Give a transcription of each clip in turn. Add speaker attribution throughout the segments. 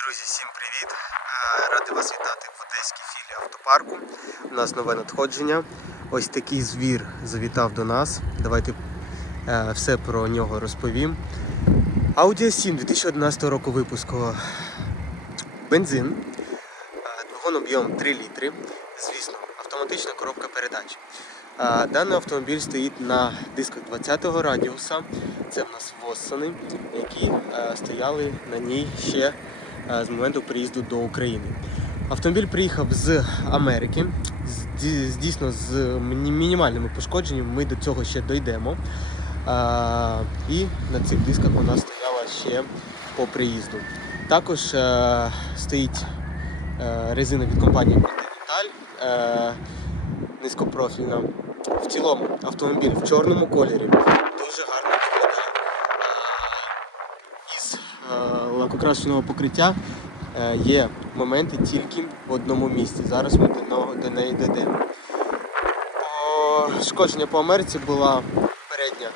Speaker 1: Друзі, всім привіт! Е, Радий вас вітати в Одеській філії автопарку. У нас нове надходження. Ось такий звір завітав до нас. Давайте е, все про нього розповім. Audi 7 2011 року випуску. Бензин. Е, Двигун об'єм 3 літри. Звісно, автоматична коробка передач. Даний автомобіль стоїть на дисках 20-го радіуса. Це в нас Воссани, які стояли на ній ще з моменту приїзду до України. Автомобіль приїхав з Америки, з, дійсно з мінімальними пошкодженнями. Ми до цього ще дійдемо. А, і на цих дисках вона стояла ще по приїзду. Також е, стоїть е, резина від компанії Continental, е, низькопрофільна. В цілому автомобіль в чорному кольорі. Дуже гарно виглядає. Е, Із лакокрашеного покриття е, є моменти тільки в одному місці. Зараз ми до, до неї дійдемо. Пошкодження по Америці була передня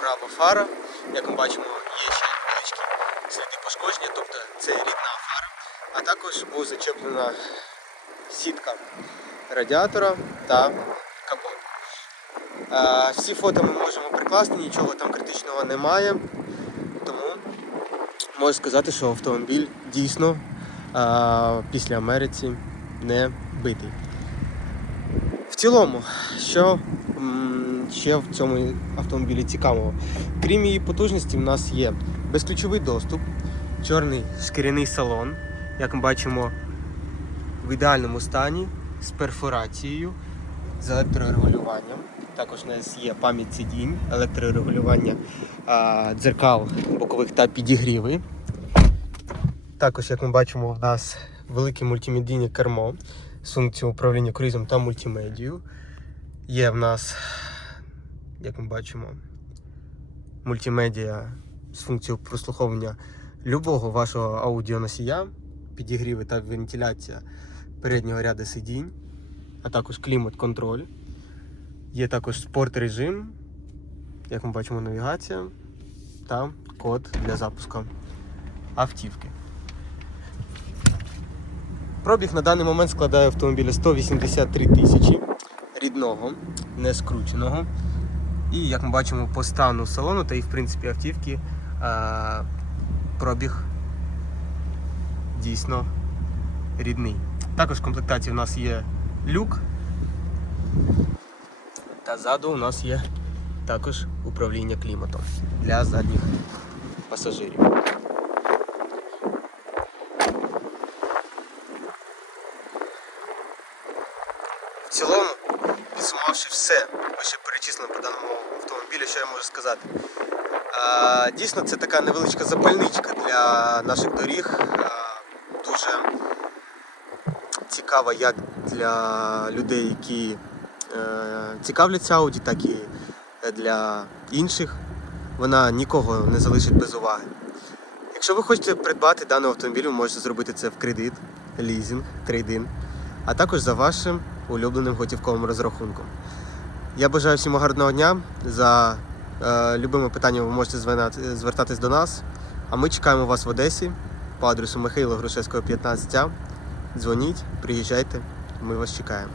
Speaker 1: права фара. Як ми бачимо, є ще невеличкі сліди пошкодження, тобто це рідна фара. А також була зачеплена сітка радіатора та капот. Е, Всі фото ми можемо прикласти, нічого там критичного немає. Можу сказати, що автомобіль дійсно е, після Америці не битий. В цілому, що м, ще в цьому автомобілі цікавого? Крім її потужності, в нас є безключовий доступ, чорний шкіряний салон, як ми бачимо, в ідеальному стані з перфорацією, з електрорегулюванням. Також у нас є пам'ять сидінь, електрорегулювання дзеркал бокових та підігріви. Також, як ми бачимо, в нас велике мультимедійне кермо з функцією управління круїзом та мультимедією. Є в нас, як ми бачимо, мультимедіа з функцією прослуховування любого вашого аудіоносія, підігріви та вентиляція переднього ряду сидінь, а також клімат-контроль. Є також спорт режим, як ми бачимо, навігація та код для запуску автівки. Пробіг на даний момент складає автомобіля 183 тисячі рідного, не скрученого. І як ми бачимо по стану салону та і в принципі автівки е, пробіг дійсно рідний. Також в комплектації у нас є люк. Та ззаду у нас є також управління кліматом для задніх пасажирів. В цілому, підсумувавши все, вище перечислено по даному автомобілю, що я можу сказати. Дійсно, це така невеличка запальничка для наших доріг. Дуже цікава як для людей, які цікавляться Audi, так і для інших. Вона нікого не залишить без уваги. Якщо ви хочете придбати даний автомобіль, ви можете зробити це в кредит, лізинг, трейдин, а також за вашим улюбленим готівковим розрахунком. Я бажаю всім гарного дня. За е, любими питаннями ви можете звертатись до нас. А ми чекаємо вас в Одесі по адресу Михайла Грушевського, 15А. Дзвоніть, приїжджайте, ми вас чекаємо.